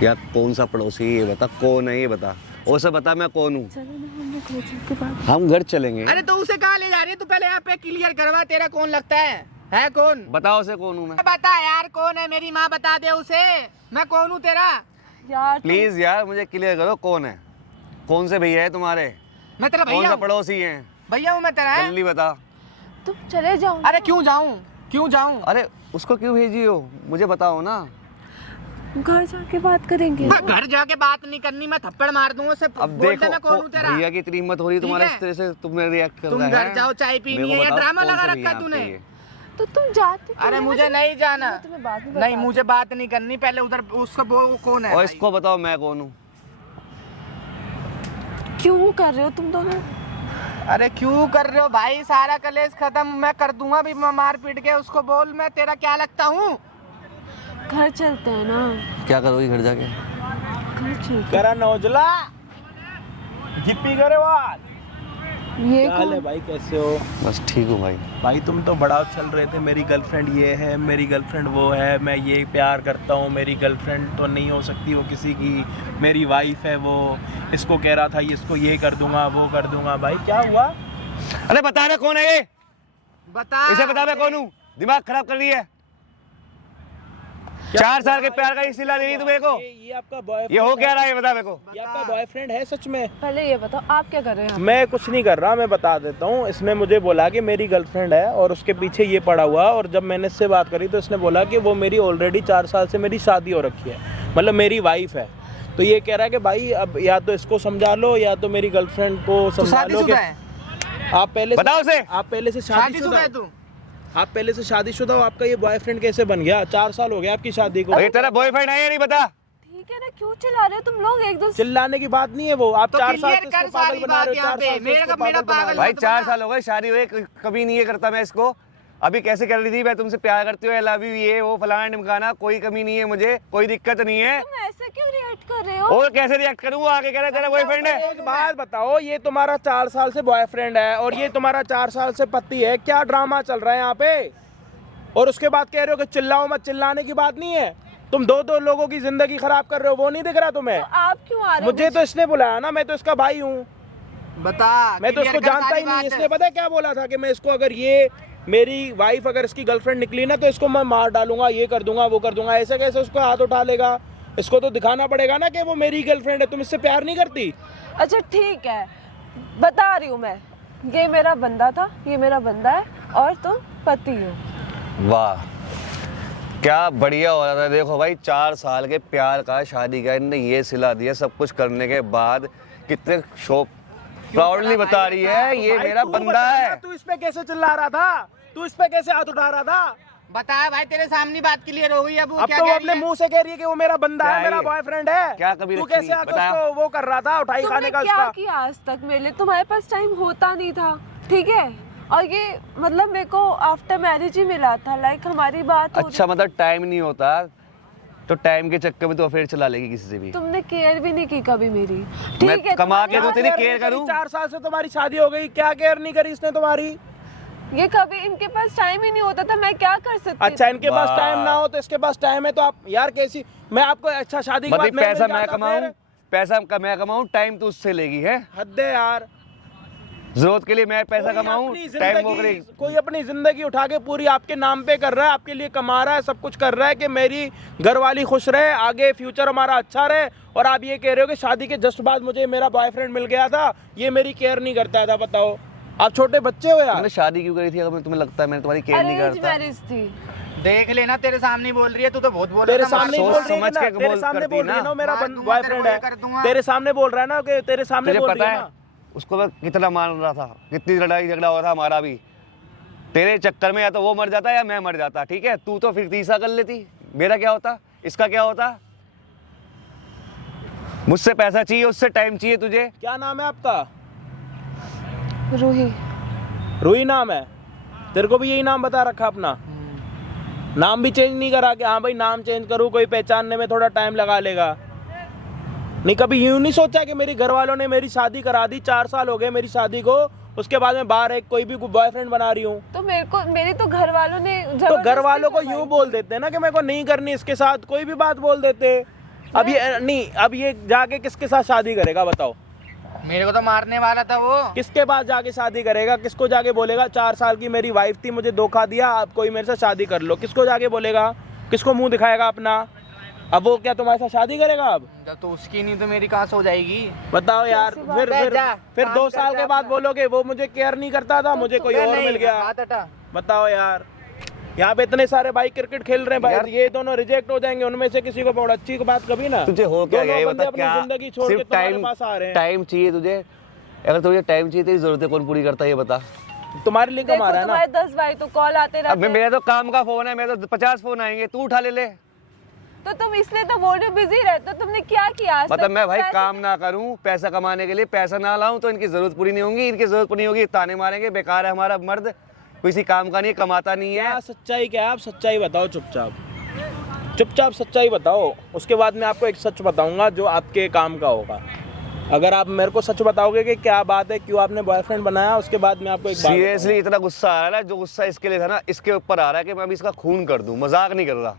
या कौन सा पड़ोसी, ये बता कौन है, ये बता। उसे बता मैं कौन हूँ। चलो ना हम लोग घर चल के बात। हम घर चलेंगे। अरे तो उसे कहाँ ले जा रही है? तू पहले यहाँ पे क्लियर करवा, तेरा कौन लगता है कौन? बताओ उसे कौन हूँ मैं। बता यार कौन है, मेरी माँ बता दे उसे, मैं कौन हूँ तेरा? यार प्लीज यार मुझे क्लियर करो, कौन है? कौन से भैया है तुम्हारे? मैं तेरा कौन भैया सा हूँ? पड़ोसी है? भैया हूँ मैं तेरा, है? जल्दी बता। तुम चले जाओ। अरे क्यों जाऊँ? क्यों जाऊँ? अरे उसको क्यों भेजी हो, मुझे बताओ ना। घर जाके बात करेंगे। घर जाके बात नहीं करनी, मैं थप्पड़ मार दूंगा उसे। अब बोल दे मैं देखो कौन हूँ तेरा। भैया की इतनी हिम्मत हो रही तुम्हारे ठीक इस तरह से तुमने रिएक्ट कर तुम रहा है। घर जाओ, चाय पीनी मेरे को है, ये बताओ, ड्रामा कौन लगा सा रखा भैया तूने। आपके ये? तो तुम जाते क्यों अरे नहीं? मुझे मैं नहीं जाना, मैं तुम्हें बाद में नहीं बताती मुझे बात नहीं करनी, पहले उधर उसको वो कौन है और भाई? इसको बताओ मैं कौन हूँ। हूँ। क्यों कर रहे हो तुम दोनों? अरे क्यों कर रहे हो भाई, सारा कलेश खत्म मैं कर दूंगा भी, मार पीट के उसको बोल मैं तेरा क्या लगता हूँ। घर चलते हैं ना, क्या करोगी घर जाके? घर चलते करा नौजला जिप्पी गरेवाल। हैं। ये क्या हाल है कौन? भाई, कैसे हो? बस ठीक हूँ भाई। भाई तुम तो बड़ा चल रहे थे, मेरी गर्लफ्रेंड ये है, मेरी गर्लफ्रेंड वो है, मैं ये प्यार करता हूँ, मेरी गर्लफ्रेंड तो नहीं हो सकती वो किसी की, मेरी वाइफ है वो, इसको कह रहा था इसको ये कर दूंगा वो कर दूंगा। भाई क्या हुआ? अरे बता रहे कौन है ये? बता इसे बता मैं कौन हूँ? दिमाग खराब कर रही है। 4 साल के प्यार का ये सिला दे रही तू मेरे को। ये आपका बॉयफ्रेंड? ये हो क्या रहा है बता मेरे को। ये आपका बॉयफ्रेंड है सच में? पहले ये बताओ आप क्या कर रहे हैं? मैं कुछ नहीं कर रहा, मैं बता देता हूँ। इसने मुझे बोला कि मेरी गर्लफ्रेंड है और उसके पीछे ये पड़ा हुआ, और जब मैंने इससे बात करी तो इसने बोला कि वो मेरी ऑलरेडी 4 साल से मेरी शादी हो रखी है, मतलब मेरी वाइफ है। तो ये कह रहा है कि भाई अब या तो इसको समझा लो या तो मेरी गर्लफ्रेंड को तू समझा लो कि शादीशुदा है? आप पहले से, बताओ उसे। आप पहले से शादीशुदा है तू? आप पहले से शादीशुदा हो, आपका ये बॉयफ्रेंड कैसे बन गया? 4 साल हो गए आपकी शादी को। ये तेरा बॉयफ्रेंड है या नहीं बता? ठीक है ना, क्यों चिल्ला रहे हो तुम लोग एक दूसरे? चिल्लाने की बात नहीं है वो, आप तो 4 साल क्लियर से कर इसको पागल सारी बना बात रहे हो, यहाँ 4 पे। साल से मेरा इसको मेरा पागल बना रहे पागल हो। भाई मत 4 बना। साल हो गए शादी हुए, कभी नहीं ये करता मैं इसको। अभी कैसे कर ली थी, मैं तुमसे प्यार करती हूँ, आई लव यू, ये वो फलाना ढिमकाना, कोई कमी नहीं है मुझे, कोई दिक्कत नहीं है। तुम ऐसे क्यों रिएक्ट कर रहे हो? और कैसे रिएक्ट करूँ? वो आगे कह रहा है तेरा बॉयफ्रेंड है। एक बात बताओ, ये तुम्हारा 4 साल से बॉयफ्रेंड है और ये तुम्हारा 4 साल से पति है, क्या ड्रामा चल रहा है यहाँ पे? और उसके बाद कह रहे हो कि चिल्लाओ मत। चिल्लाने की बात नहीं है, तुम दो लोगों की जिंदगी खराब कर रहे हो, वो नहीं दिख रहा तुम्हें? तो आप क्यों आ रहे हो? मुझे तो इसने बुलाया ना, मैं तो इसका भाई हूँ, बता, मैं तो clear इसको कर जानता सारी ही नहीं। बात। इसने पता है क्या बोला था कि मैं इसको, अगर ये मेरी वाइफ अगर इसकी गर्लफ्रेंड निकली ना तो इसको मैं मार डालूंगा, ये कर दूंगा वो कर दूंगा। ऐसे कैसे उसको हाथ उठा लेगा? इसको तो दिखाना पड़ेगा ना कि वो मेरी गर्लफ्रेंड है। तुम इससे प्यार नहीं करती? अच्छा ठीक है, बता रही हूँ मैं, ये मेरा बंदा था, ये मेरा बंदा है और तुम पति हो। वाह क्या बढ़िया हो रहा था। देखो भाई 4 साल के प्यार का, शादी का, इनने ये सिला दिया, सब कुछ करने के बाद कितने शोक प्राउडली बता रही है ये भाई, मेरा तू बंदा बता है। ना, तू इस पे कैसे चिल्ला रहा था? तू इस पे कैसे हाथ उठा रहा था? बता भाई, तेरे सामने बात क्लियर हो गई। अब वो अब क्या तो वो कह अपने रही है? मुंह से कह रही है कि वो मेरा बंदा क्या है, मेरा ये? बॉयफ्रेंड है। क्या कभी तू रखी? कैसे आके बताओ। उसको वो कर रहा था, उठाई तुमने खाने का क्या उसका? किया आज तक मेरे लिए? तुम्हारे पास टाइम होता नहीं था, ठीक है? और ये मतलब मेरे को आफ्टर मैरिज ही मिला था, लाइक हमारी बात हो अच्छा रही मतलब टाइम नहीं होता तो टाइम के चक्कर में तो अफेयर चला लेगी किसी से भी। थी। तुमने केयर भी नहीं की कभी मेरी, मैं ठीक है? कमा के तुम्हारी- दूं तेरी केयर करूं? 4 साल से तुम्हारी शादी हो गई, क्या केयर नहीं करी इसने तुम्हारी? ये कभी इनके पास टाइम ही नहीं होता था, मैं क्या कर सकती? अच्छा इनके पास वाह। टाइम ना हो तो इसके पास टाइम है, तो आप यार कैसी? मैं आपको अच्छा शादी के बाद मतलब पैसा मिल मैं जाता कमाऊं, फिर? पैसा मैं कमाऊं, टाइम तो उससे लेगी है। हद है यार। जरूरत के लिए मैं पैसा कोई कमाऊं, अपनी टाइम वो जिंदगी- करेगी। कोई अपनी जिंदगी उठा के पूरी आपके नाम पे कर रहा है, आपके लिए कमा रहा है, सब कुछ कर रहा है कि मेरी घरवाली खुश रहे, आगे फ्यूचर हमारा अच्छा रहे, और आप ये कह रहे हो कि शादी के जस्ट बाद मुझे मेरा बॉयफ्रेंड मिल गया था, ये मेरी केयर नहीं करता था। बताओ आप छोटे बच्चे हो यार। तुमने शादी क्यों करी थी अगर तुम्हें लगता है मैं तुम्हारी केयर नहीं अरेंज करता? मैरिज थी। देख लेना, तेरे सामने बोल रही है, तू तो बहुत बोल तेरे रहा था, सामने ही सोच बोल रही है समझ ना, के तेरे बोल सामने करती बोल रही है ना। ना मेरा मार दूंगा, बॉयफ्रेंड तेरे है, को ये कर दूंगा। तेरे सामने बोल रहा है ना कि तेरे सामने तुझे बोल पता रही है है ना। उसको मैं कितना मान रहा था, कितनी लड़ाई झगड़ा हो रहा था हमारा भी। तेरे चक्कर में या तो वो मर जाता या मैं मर जाता, ठीक है? तू तो फिर तीसरा कर लेती, मेरा क्या होता, इसका क्या होता? मुझसे पैसा चाहिए, उससे टाइम चाहिए तुझे। क्या नाम है आपका? रूही। रूही नाम है? तेरे को भी यही नाम बता रखा अपना? नाम भी चेंज नहीं करा कि हाँ भाई नाम चेंज करूँ, कोई पहचानने में थोड़ा टाइम लगा लेगा? नहीं, कभी यूं नहीं सोचा कि मेरी घर वालों ने मेरी शादी करा दी, 4 साल हो गए मेरी शादी को, उसके बाद में बाहर एक कोई भी बॉयफ्रेंड बना रही हूँ? तो मेरी तो घर वालों ने तो घर जबरदस्ती वालों को करवाई। यूं बोल देते हैं ना कि मेरे को नहीं करनी इसके साथ, कोई भी बात बोल देते। अब ये नहीं, अब ये जाके किसके साथ शादी करेगा बताओ? मेरे को तो मारने वाला था वो। किसके पास जाके शादी करेगा? किसको जाके बोलेगा 4 साल की मेरी वाइफ थी, मुझे धोखा दिया, आप कोई मेरे साथ शादी कर लो? किसको जाके बोलेगा? किसको मुंह दिखाएगा अपना? अब वो क्या तुम्हारे साथ शादी करेगा अब? जब तो उसकी नहीं तो मेरी कहाँ से हो जाएगी? बताओ यार। कैसी फिर बात है? फिर जा, फिर काम 2 कर साल जा के बाद अपना। बोलोगे वो मुझे केयर नहीं करता था, मुझे कोई और नहीं, मिल गया। हाथ हटा। बताओ यार। यहाँ पे इतने सारे भाई क्रिकेट खेल रहे हैं भाई, ये दोनों रिजेक्ट हो जाएंगे, उनमें से किसी को बहुत अच्छी बात कभी ना। तुझे हो क्या दोनों गया ये बंदे बता, अपनी क्या जिंदगी छोड़ के सिर्फ तुम्हारे पास आ रहे हैं। टाइम चाहिए तुझे? अगर तुझे टाइम चाहिए, तेरी जरूरतें कौन पूरी करता है ये बता। तुम्हारे लिए देखो कमा रहा है ना। तुम्हारे 10 भाई तो कॉल आते अब रहते हैं। मेरा तो काम का फोन है, मेरे तो 50 फोन आएंगे, तू उठा ले। तो तुम इसलिए तो बोल रहे हो बिजी रहते हो, तुमने क्या किया आज मतलब तक? मैं भाई पैसे- काम ना करूं, पैसा कमाने के लिए पैसा ना लाऊं तो इनकी जरूरत पूरी नहीं होगी, इनकी जरूरत पूरी होगी, ताने मारेंगे, बेकार है हमारा मर्द, किसी काम का नहीं, कमाता नहीं है। क्या सच्चाई क्या है? आप सच्चाई बताओ चुपचाप सच्चाई बताओ। उसके बाद मैं आपको एक सच बताऊंगा जो आपके काम का होगा। अगर आप मेरे को सच बताओगे कि क्या बात है, क्यों आपने बॉयफ्रेंड बनाया, उसके बाद मैं आपको एक बात सीरियसली इतना गुस्सा आ रहा है, जो गुस्सा इसके लिए था ना, इसके ऊपर आ रहा है कि मैं अभी इसका खून कर दूं, मजाक नहीं कर रहा।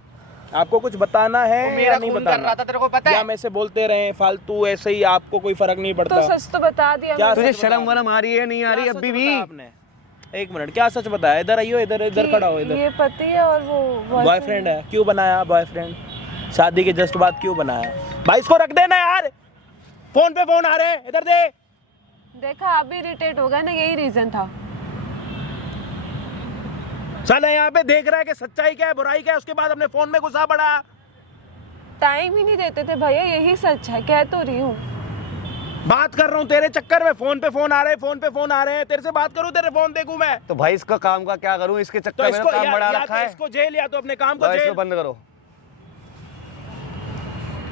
आपको कुछ बताना है वो या मेरा नहीं खून कर रहा बताना? था, तेरे को पता या है? मैं से बोलते रहे फालतू ऐसे ही, आपको कोई फर्क नहीं तो पड़ता? सच तो बता दिया क्या मैंने। तुझे सच शर्म बता? वरम आ रही है, नहीं आ रही क्या अभी सच भी? बताया आपने? एक मिनट, क्या सच बताया? इधर आइयो, इधर कि खड़ा हो। इधर ये पति है और वो बॉयफ्रेंड है। क्यों बनाया बॉयफ्रेंड? शादी के जस्ट बाद क्यों बनाया? भाई इसको रख देना यार, फोन पे फोन आ रहे हैं, इधर दे। देखा आप भी इरिटेट हो गए ना, यही रीजन था। साला यहाँ पे देख रहा है कि सच्चाई क्या है, बुराई क्या है, उसके बाद अपने फोन में घुसा पड़ा। टाइम ही नहीं देते थे भैया, यही सच है, कह तो रही हूँ। बात कर रहा हूँ तेरे चक्कर में, फोन पे फोन आ रहे हैं, फोन पे फोन आ रहे हैं, तेरे से बात करूँ, तेरे फोन देखूं मैं? तो भाई इसका काम का क्या करूं, इसके तो चक्कर में इसको काम बढ़ा या रखा तो है। इसको जेल या तो अपने काम को लो, इसको जेल। बंद करो।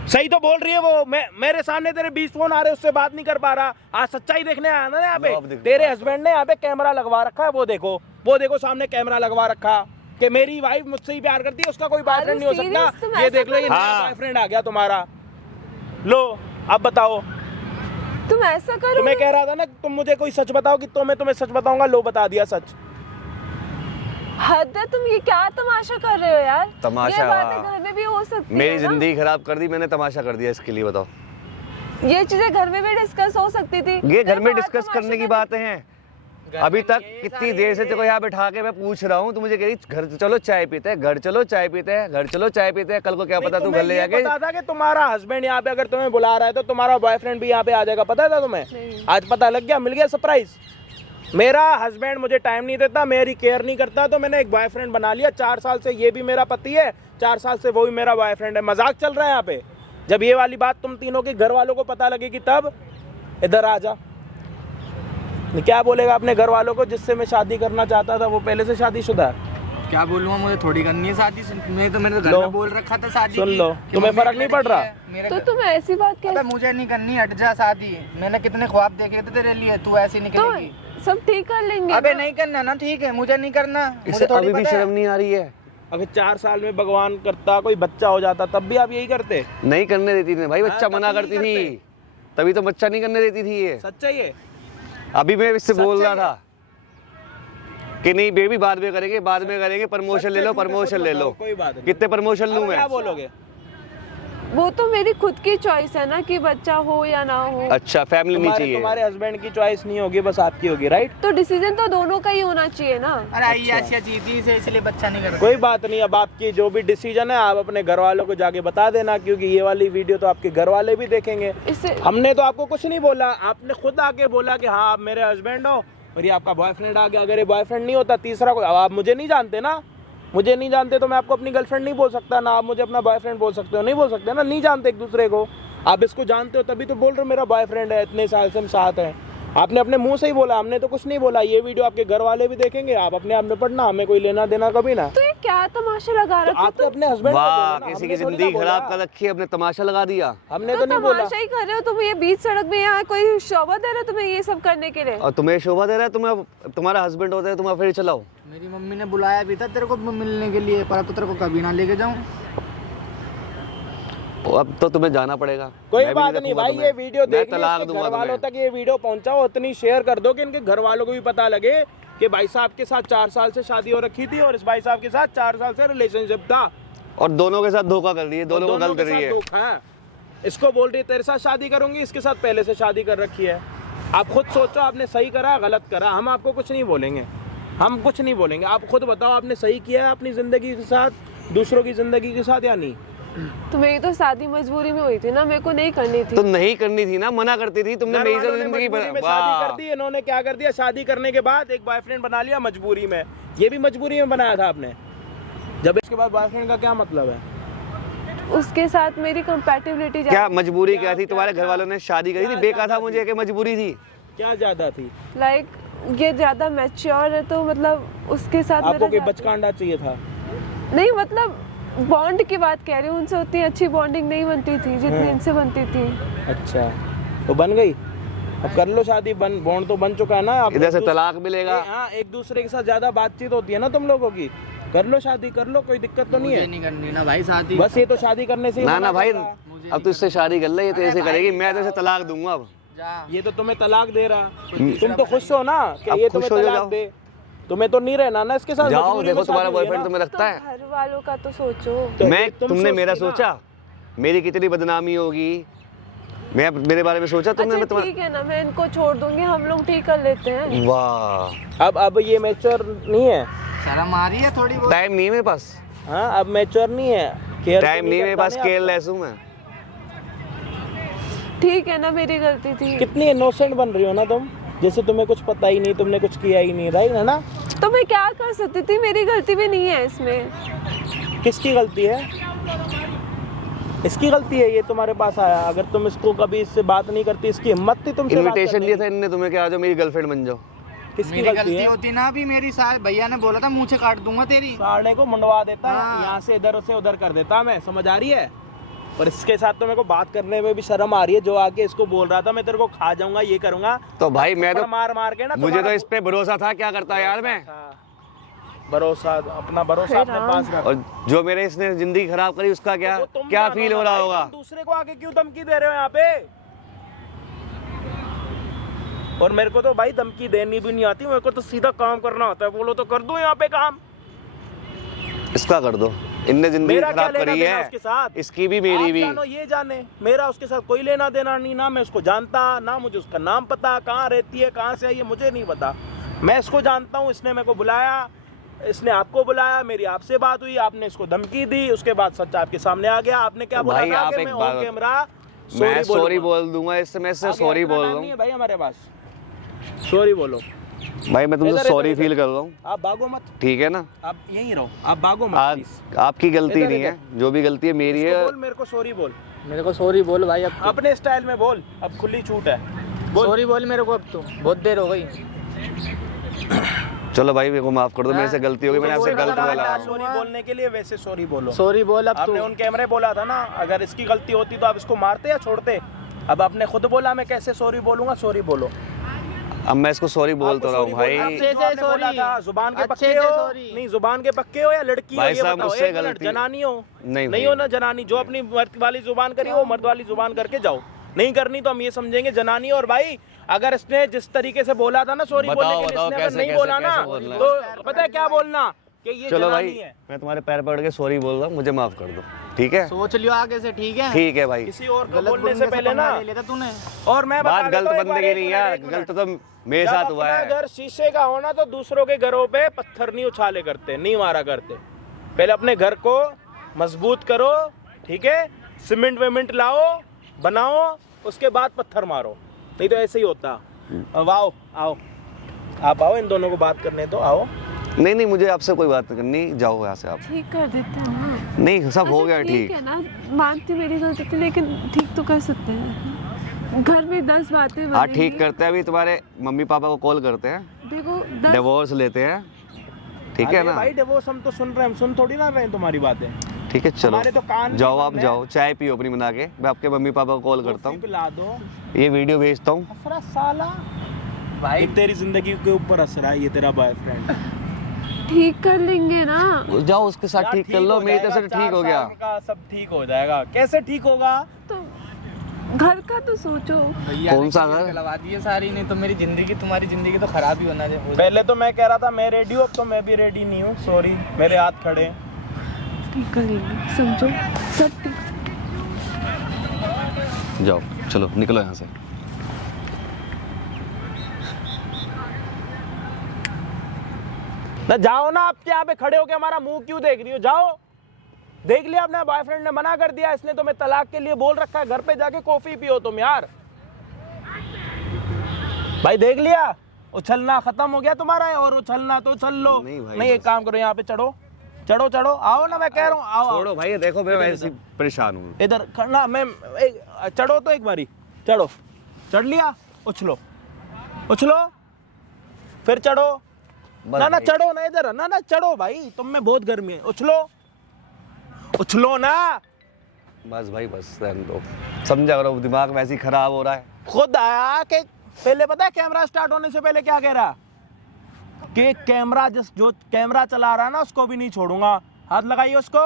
सही तो बोल रही है वो। मेरे सामने तेरे 20 फोन आ रहे हैं, उससे बात नहीं कर पा रहा। आज सच्चाई देखने आया ना यहाँ लो, अब पे। देखो। तेरे हस्बैंड ने यहाँ पे कैमरा लगवा रखा है, वो देखो सामने कैमरा लगवा रखा कि मेरी वाइफ मुझसे ही प्यार करती है, उसका कोई बॉयफ्रेंड नहीं हो serious तुम सकता। ये ऐसा देख लो, ये करो। नया बॉयफ्रेंड आ गया तुम्हारा। लो अब बताओ। तुम ऐसा करो। तो मैं कह रहा था ना, तुम मुझे कोई सच बताओ कि तो मैं तुम्हें सच बताऊंगा। लो बता दिया सच। हद है, तुम ये क्या तमाशा कर रहे हो यार? तमाशा? ये बातें घर में भी हो सकती है मेरी ना? जिंदगी खराब कर दी मैंने, तमाशा कर दिया इसके लिए, बताओ। ये चीजें घर में भी डिस्कस हो सकती थी। ये घर में बात डिस्कस तमाशा करने की कर- बातें हैं। अभी तक कितनी देर से तेरे को यहाँ बैठा के मैं पूछ रहा हूँ, तू मुझे कह रही घर चलो चाय पीते हैं, घर चलो चाय पीते हैं, घर चलो चाय पीते हैं। कल को क्या पता तू घर ले जाके। पता था कि तुम्हारा हस्बैंड यहाँ पे अगर तुम्हें बुला रहा है तो तुम्हारा बॉयफ्रेंड भी यहाँ पे आ जाएगा, पता था तुम्हें? नहीं। आज पता लग गया, मिल गया सरप्राइज। मेरा हस्बैंड मुझे टाइम नहीं देता, मेरी केयर नहीं करता, तो मैंने एक बॉयफ्रेंड बना लिया। 4 साल से ये भी मेरा पति है, 4 साल से वो भी मेरा बॉयफ्रेंड है। मजाक चल रहा है यहाँ पे। जब ये वाली बात तुम तीनों के घर वालों को पता लगेगी तब। इधर आ जा। क्या बोलेगा अपने घर वालों को, जिससे मैं शादी करना चाहता था वो पहले से शादीशुदा है? क्या बोलूंगा, मुझे थोड़ी करनी है शादी। मैंने तो घर लो, में बोल रखा था शादी सुन की, लो, कि तुम्हें मम्मी फर्क की नहीं पड़ लड़की रहा? है, मेरे तो घर- तुम ऐसी बात अबे कैसे? मुझे नहीं करनी, हट जा शादी। मैंने कितने ख्वाब देखे थे तेरे लिए, तू ऐसी तो निकलेगी। सब ठीक कर लेंगे अबे ना? नहीं करना ना, ठीक है, मुझे नहीं करना। इसे मुझे थोड़ी अभी भी पता है। शर्म नहीं आ रही है? अगर 4 साल में भगवान करता कोई बच्चा हो जाता तब भी आप यही करते? नहीं करने देती थी भाई, बच्चा हाँ, मना तभी करती नहीं थी, तभी तो बच्चा नहीं करने देती थी ये। सच्चा ये? अभी मैं इससे बोल रहा सच्चाई है। था कि नहीं बेबी, बाद में करेंगे, बाद में करेंगे, प्रमोशन ले लो, सच्चे झूठे प्रमोशन खुद ले बताओ, लो। कोई बात नहीं। कितने प्रमोशन लूं अब मैं? क्या बोलोगे? वो तो मेरी खुद की चॉइस है ना कि बच्चा हो या ना हो। अच्छा, फैमिली नहीं चाहिए? तुम्हारे हस्बैंड की चॉइस नहीं होगी, बस आपकी होगी, राइट? तो डिसीजन तो दोनों का ही होना चाहिए ना। अरे आइया जीती से इसलिए बच्चा नहीं कर। कोई बात नहीं। अब आपकी जो भी डिसीजन है आप अपने घर वालों को जाके बता देना, क्योंकि ये वाली वीडियो तो आपके घर वाले भी देखेंगे। इससे हमने तो आपको कुछ नहीं बोला, आपने खुद आके बोला कि हाँ आप मेरे हस्बैंड हो और ये आपका बॉयफ्रेंड आ गया। अगर ये बॉयफ्रेंड नहीं होता तीसरा कोई, अब आप मुझे नहीं जानते ना, मुझे नहीं जानते तो मैं आपको अपनी गर्लफ्रेंड नहीं बोल सकता ना, आप मुझे अपना बॉयफ्रेंड बोल सकते हो, नहीं बोल सकते ना, नहीं जानते एक दूसरे को। आप इसको जानते हो तभी तो बोल रहे हो मेरा बॉयफ्रेंड है, इतने साल से हम साथ हैं। आपने अपने मुंह से ही बोला, हमने तो कुछ नहीं बोला। ये वीडियो आपके घर वाले भी देखेंगे, आप अपने आप में पढ़ना, हमें कोई लेना देना कभी ना। तो ये क्या तमाशा लगा तो रखा आपके अपने हस्बैंड वाह, किसी की जिंदगी खराब कर रखी है, अपने तमाशा लगा दिया। हमने तो तो नहीं बोला। तमाशा ही कर रहे हो तुम। ये बीच सड़क में यहाँ कोई शोभा दे रहा है तुम्हें ये सब करने के लिए? और तुम्हें शोभा दे रहा है? तुम्हें तुम्हारा हस्बैंड होता है, तुम अफेयर चलाओ। मेरी मम्मी ने बुलाया भी था तेरे को मिलने के लिए, पर अब तो तेरे को कभी ना लेके जाऊं। अब तो तुम्हें जाना पड़ेगा। कोई मैं भी बात नहीं रखूंगा भाई, तुम्हें। ये वीडियो मैं देख तलाक घर दूंगा वालों तुम्हें। तक ये वीडियो पहुंचाओ, उतनी शेयर कर दो कि इनके घर वालों को भी पता लगे कि भाई साहब के साथ 4 साल से शादी हो रखी थी और इस भाई साहब के साथ 4 साल से रिलेशनशिप था। और दोनों के साथ धोखा कर रही है, दोनों को गलत के कर रही साथ है। धोखा है। इसको बोल रही है तेरे साथ शादी करूंगी, इसके साथ पहले से शादी कर रखी है। आप खुद सोचो, आपने सही करा गलत करा, हम आपको कुछ नहीं बोलेंगे, हम कुछ नहीं बोलेंगे। आप खुद बताओ आपने सही किया है अपनी जिंदगी के साथ, दूसरों की जिंदगी के साथ या नहीं? तो मेरी तो शादी मजबूरी में हुई थी ना, मेरे को नहीं करनी थी। तो नहीं करनी थी ना, मना करती थी तुमने। घर मेरी वालों ने जिंदगी मजबूरी में वाह। शादी कर दी, इन्होंने क्या कर दिया, शादी करने के बाद एक बॉयफ्रेंड बना लिया मजबूरी में। ये भी मजबूरी में बनाया था आपने। जब इसके बाद बॉयफ्रेंड का क्या मतलब है? उसके साथ मेरी कंपैटिबिलिटी क्या मजबूरी क्या थी? तुम्हारे घर वालों ने शादी करी थी, बेका था मुझे कि मजबूरी थी? क्या ज्यादा थी? लाइक ये ज्यादा मैच्योर है तो मतलब उसके साथ आपको मेरा कोई बचकांडा चाहिए था? नहीं, मतलब बॉन्ड की बात कह रही हूँ। उनसे उतनी अच्छी बॉन्डिंग नहीं बनती थी जितनी इनसे बनती थी। अच्छा, तो बन गई? अब कर लो शादी, बॉन्ड तो बन चुका है ना। आप इधर से तलाक मिलेगा। हाँ, एक दूसरे के साथ ज्यादा बातचीत होती है ना तुम लोगों की। कर लो शादी, कर लो, कोई दिक्कत तो नहीं है। नहीं करनी ना भाई शादी। बस ये तो शादी करने से ही ना मना ना भाई, कर रहा। अब तो इससे शादी कर ले, ये तो ऐसे करेगी, मैं तो इसे तलाक दूंगा अब। जा। ये तो तुम्हें तलाक दे रहा। तुम तो खुश हो ना कि अब ये खुश तुम्हें हो तलाक जाओ। दे। तुम्हें तो नहीं रहना ना इसके साथ। जाओ, मजबूरी में देखो तुम्हारा शादी हुई है बॉयफ्रेंड ना। तुम्हें रखता है। घर वालों का तो सोचो। तो मैं, तुम तुमने मेरा सोचती ना। सोचा? मेरी कितनी बदनामी होगी, मैं मेरे बारे में सोचा तुमने? अच्छा ठीक है ना, मैं इनको छोड़ दूंगी, हम लोग ठीक कर लेते हैं। वाह, अब ये मैच्योर नहीं है। शर्म आ रही है थोड़ी बहुत। टाइम नहीं है मेरे पास, हाँ, अब मैच्योर नहीं है। केयर तो टाइम नहीं है मेरे करता पास, नहीं केयरलेस हूँ मैं। ठीक है ना, मेरी गलती थी। कितनी इनोसेंट बन रही हो ना तुम, जैसे तुम्हें कुछ पता ही नहीं, तुमने कुछ किया ही नहीं, राइट है ना? तो मैं क्या कर सकती थी, मेरी गलती भी नहीं है इसमें। किसकी गलती है? इसकी गलती है, ये तुम्हारे पास आया। अगर तुम इसको कभी इससे बात नहीं करती, इसकी हिम्मत थी तुमसे बात इनविटेशन करने दिया की। था इनने तुम्हें कि आ जाओ मेरी गर्लफ्रेंड बन जाओ। किसकी मेरी गलती गलती है? होती ना, अभी मेरी साथ भैया ने बोला था मुँह से काट दूंगा तेरी। साड़ने को मुंडवा देता है, हाँ। यहाँ से इधर से उधर कर देता मैं, समझ आ रही है? और इसके साथ तो मेरे को बात करने में भी शर्म आ रही है। जो आके इसको बोल रहा था मैं तेरे को खा जाऊंगा, ये करूंगा, तो भाई मैं तो, मार मार के ना मुझे तो तुम्हारा इस पे भरोसा था, क्या करता यार मैं। भरोसा, अपना भरोसा अपने पास रख। और जो मेरे इसने जिंदगी खराब करी उसका क्या, तो तुम क्या जानो फील ना हो रहा भाई, होगा? तुम दूसरे को आके क्यों धमकी दे रहे हो यहाँ पे? और मेरे को तो भाई धमकी देनी भी नहीं आती, मेरे को तो सीधा काम करना होता है। बोलो तो कर दूं यहाँ पे काम। इसका कर दो, इनने जिंदगी मेरा क्या खराब लेना करी देना है, उसके साथ? इसकी भी मेरी आप भी। जानो, ये जाने, मेरा उसके साथ कोई लेना देना नहीं। ना मैं उसको जानता, ना मुझे उसका नाम पता, कहाँ रहती है, कहाँ से आई है, मुझे नहीं पता। मैं इसको जानता हूँ, इसने मेरे को बुलाया, इसने आपको बुलाया, मेरी आपसे बात हुई, आपने इसको धमकी दी, उसके बाद सच आपके सामने आ गया। आपने क्या बोला भाई, था आप कि एक मैं बात- ऑन कैमरा मैं सॉरी बोलूंगा। बोल दूंगा, इससे मैं इससे आगे सॉरी इतना बोल टाइम रहा नहीं है हूँ भाई हमारे पास। सॉरी बोलो भाई, मैं तुमसे इधर- सॉरी इधर- फील कर रहा हूँ, आप भागो मत, ठीक है ना? आप यहीं रहो, आप भागो मत आज please। आपकी गलती इधर- नहीं है, जो भी गलती है मेरी इसको है। बोल, मेरे को सॉरी बोल, मेरे को सॉरी बोल भाई अब तो। अपने स्टाइल में बोल, अब खुली छूट है, बोल। सॉरी बोल मेरे को, अब तो बहुत देर हो गई। चलो भाई, मेरे को माफ कर दो, मेरे से गलती हो गई, मैंने आपसे गलत बोला। सॉरी बोलने के लिए वैसे सॉरी बोलो। सॉरी बोल अब आपने तो। उन कैमरे बोला था ना, अगर इसकी गलती होती तो आप इसको मारते या छोड़ते? अब आपने खुद बोला, मैं कैसे सॉरी बोलूंगा? सॉरी बोलो। अब मैं इसको सॉरी बोल तो रहा हूँ भाई। अच्छे से आपने बोला sorry। था, जुबान के अच्छे पक्के से हो? sorry। नहीं, जुबान के पक्के हो या लड़की हो? भाई ये साहब, बताओ। मुझसे एक मिनट, गलती- जनानी हो? नहीं नहीं हो ना जनानी? जो अपनी मर्द वाली जुबान करी वो मर्द वाली जुबान करके जाओ। नहीं करनी तो हम ये समझेंगे जनानी। और भाई, अगर इसने जिस तरीके से बोला था ना सॉरी बताओ, बोलने के लिए, बताओ, इसने अगर कैसे- नहीं कैसे- बोला ना, कैसे बोलना है? तो पता है क्या बोलना, कि ये चलो जनानी भाई, है। मैं तुम्हारे पैर पकड़ के सॉरी बोल रहा हूँ, मुझे माफ कर दो, ठीक है? सोच लियो आगे से, ठीक है? ठीक है भाई। किसी और को गलत बोलने से पहले ना, ले लेता तूने। और मैं बता बात देता गलत हूँ एक बंदे बार, की एक नहीं मिनट, यार, एक मिनट। गलत तो मेरे जब साथ हुआ अपना है। घर शीशे का होना तो दूसरों के घरों पे पत्थर नहीं उछाले करते, नहीं मारा करते। पहले अपने घर को मजबूत करो, ठीक है? सीमेंट वेमेंट लाओ, बनाओ, उसके बाद पत्थर मारो, नहीं तो ऐसे ही होता। अब आओ, आओ, आप आओ, इन दोनों को बात करने तो आओ। नहीं नहीं, मुझे आपसे कोई बात नहीं करनी, जाओ यहाँ से आप। ठीक कर देते हैं ना। नहीं, सब हो अच्छा, गया ठीक। है ना, मानती मेरी गलती थी, लेकिन ठीक तो कर सकते हैं। घर में 10 बातें हाँ, बनेंगी। ठीक करते हैं। अभी तुम्हारे मम्मी पापा को कॉल करते हैं, देखो 10 डिवोर्स लेते हैं, ठीक है अरे ना? भाई, डिवोर्स हम तो सुन रहे हैं, हम सुन थोड़ी ना रहे हैं तुम्हारी बातें। ठीक है, चलो हमारे तो कान भी जाओ, आप बंद है। जाओ, चाय पियो अपनी बना के, मैं आपके मम्मी पापा को कॉल करता कॉफी हूँ, पिला दो। ये वीडियो भेजता हूँ। असरा साला भाई, तेरी जिंदगी के ऊपर हंस रहा है ये तेरा बॉयफ्रेंड। ठीक कर लेंगे ना। जाओ उसके साथ ठीक कर लो, मेरी तरफ से ठीक हो गया। सब ठीक हो जाएगा। कैसे ठीक होगा? तो घर का तो सोचो। भैया कौन ने सा clear घर? करवा दी है सारी, नहीं तो मेरी जिंदगी, तुम्हारी जिंदगी तो खराब ही होना चाहिए। पहले तो मैं कह रहा था मैं रेडी हूँ, अब तो मैं भी रेडी नहीं हूँ, सॉरी, मेरे हाथ खड़े हैं। ठीक करेंगे, समझो, सब ठीक। जाओ, चलो निकलो यहाँ से। ना जाओ ना, आप यहाँ पे खड़े होके हमारा मुंह क्यों देख रही हो? जाओ, देख लिया अपने बॉयफ्रेंड ने मना कर दिया, इसने तुम्हें तलाक के लिए बोल रखा है। घर पे जाके कॉफी पियो तुम यार। भाई देख लिया, उछलना खत्म हो गया तुम्हारा, और उछलना तो उछल लो। नहीं भाई, नहीं, एक बस। काम करो, यहाँ पे चढ़ो, चढ़ो चढ़ो, आओ ना, मैं कह रहा हूँ आओ आओ। छोड़ो भाई, देखो मैं वैसे ही परेशान हूँ। इधर ना, मैं चढ़ो तो एक बारी, चढ़ो, चढ़ लिया, उछलो उछलो, फिर चढ़ो, बस ना ना भाई। चढ़ो ना, इधर ना ना चढ़ो भाई, तुम में बहुत गर्मी है, उछलो उछलो ना। बस भाई बस, रहने दो, समझा करो, दिमाग वैसे ही खराब हो रहा है। खुद आया कि पहले पता है कैमरा स्टार्ट होने से पहले क्या कह रहा कि कैमरा जो कैमरा चला रहा है ना उसको भी नहीं छोड़ूंगा, हाथ लगाइए उसको।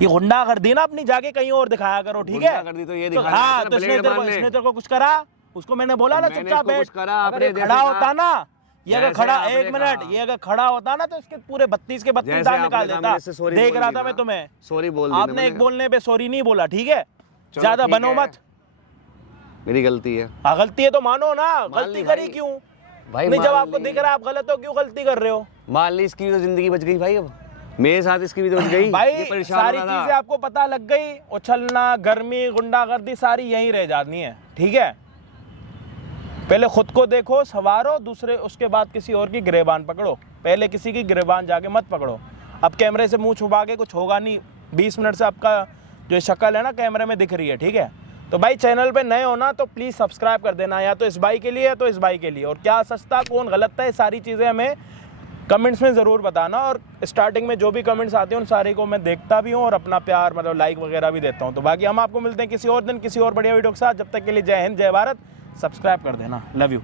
ये गुंडा कर दी ना अपनी, जाके कहीं और दिखाया करो, ठीक है? गुंडागर्दी तो ये तो दिखाना हाँ, है, तो ब्लेड मारने। इसने तेरे को कुछ करा, उसको मैंने बोला ना मैंने चुपचाप इसको बैठ। कुछ करा, अगर आपने ये जैसे खड़ा कहा- होता ना, ये अगर जैसे खड़ा, आपने एक मिनट, कहा। ये अगर खड़ा होता ना तो इसके पूरे 32 के 32 जैसे दांत आपने निकाल कहा, देता। मैंने इससे sorry देख बोल रहा दी था ना। मैं तुम्हें, सॉरी बोल दी ना आपने एक मैंने। बोलने पे सॉरी नहीं बोला, ठीक है? चलो, ज्यादा ठीक बनो है। मत। मेरी गलती है हाँ, गलती है तो मानो ना, मान गलती ली करी भाई। क्यों? भाई, नहीं, जब मान आपको ली। दिख रहा है आप गलत हो, क्यों गलती कर रहे हो? मान ली, इसकी भी तो जिंदगी बच गई भाई, अब मेरे साथ इसकी भी तो बच गई। भाई ये परेशान सारी हो रहा था। चीजें आपको पता लग गई, उछलना, गर्मी, गुंडागर्दी सारी यहीं रह जानी है, ठीक है? पहले खुद को देखो, सवारो, दूसरे उसके बाद किसी और की गिरेबान पकड़ो, पहले किसी की गिरेबान जाके मत पकड़ो। अब कैमरे से मुंह छुपा के कुछ होगा नहीं, 20 मिनट से आपका जो शक्ल है ना कैमरे में दिख रही है, ठीक है? तो भाई चैनल पे नए हो ना तो प्लीज़ सब्सक्राइब कर देना, या तो इस भाई के लिए या तो इस भाई के लिए। और क्या सच था, कौन गलत था, ये सारी चीज़ें हमें कमेंट्स में ज़रूर बताना। और स्टार्टिंग में जो भी कमेंट्स आते हैं उन सारे को मैं देखता भी हूँ और अपना प्यार मतलब लाइक वगैरह भी देता हूँ। तो बाकी हम आपको मिलते हैं किसी और दिन किसी और बढ़िया वीडियो के साथ। जब तक के लिए जय हिंद, जय भारत, सब्सक्राइब कर देना, लव यू।